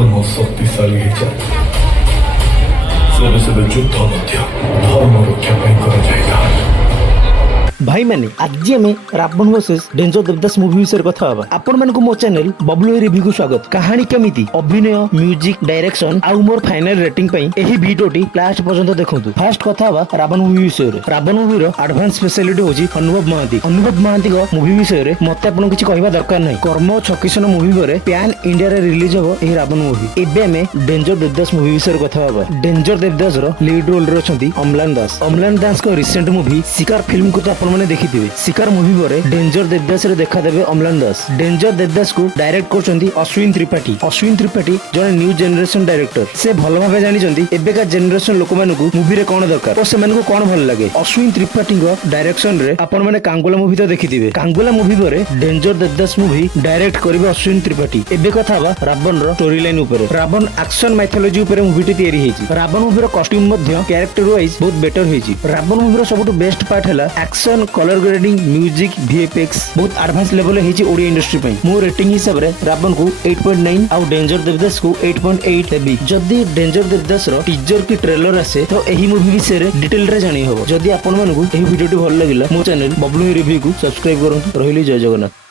धर्म शक्तिशाली सेबे सेबे युद्ध धर्म रक्षा कराइला। भाई मैंने आज आम Ravan versus danger Devdas movie विषय कथा हवा। आपण मानकु मो चैनल बबलू रिव्यू को स्वागत। कहानी केमिति अभिनय म्यूजिक डायरेक्शन आउ मोर फाइनल रेटिंग पई एही वीडियोटी लास्ट पर्यंत देखंतु। फर्स्ट कथा हवा रावण मूवी विषय रे। रावण मूवी रो एडवांस स्पेशलिटी होची अनुभव महांती को मूवी विषय रे मते आपन किछि कहबा दरकार नै। कर्म छकिसन मूवी परे पैन इंडिया रे रिलीज हो एही रावण मूवी। एबे हमें डेंजर देवदास मूवी विषय कथा हवा। डेंजर देवदास रो लीड रोल रे अछंती अम्लान दास को रिसेंट मूवी शिकार फिल्म को तो मैंने देखिथिबे। शिकार मूवी परे डेंजर देवदास रे देखा देबे अम्लान दास। डेंजर देवदास को डायरेक्ट करछंती अश्विन त्रिपाठी जने न्यू जनरेशन डायरेक्टर। से भलो भाबे जानिचंती एबेका जनरेशन लोक मानकु मूवी रे कोन दरकार और से मानकु कोन भल लागे। अश्विन त्रिपाठी को डायरेक्शन रे आपण माने कांगुला मूवी तो देखिथिबे। कांगुला मूवी परे डेंजर देवदास मूवी डायरेक्ट करबे अश्विन त्रिपाठी। एबे कथा बा रावण रो स्टोरी लाइन ऊपर। रावण एक्शन माइथोलॉजी ऊपर मूवी तैयारी हेची। रावण मूवी रो कॉस्ट्यूम मध्ये कैरेक्टर वाइज बहुत बेटर हेची। रावण मूवी रो सबटु बेस्ट पार्ट हैला action colour grading music VFX बहुत एडवांस लेवल हेची ओडिया इंडस्ट्री पई। मो रेटिंग हिसाब रे रावण को 8.9 आउ डेंजर देवदास को 8.8 देबी। जदी डेंजर देवदास रो टीजर की ट्रेलर आसे तो एही मूवी विषय रे डिटेल रे जानि हबो। जदी आपण मानकु एही वीडियोटी भल लागिला मो चैनल बबलू रिव्यू को सब्सक्राइब करंतु। रहिली जय जगन्नाथ।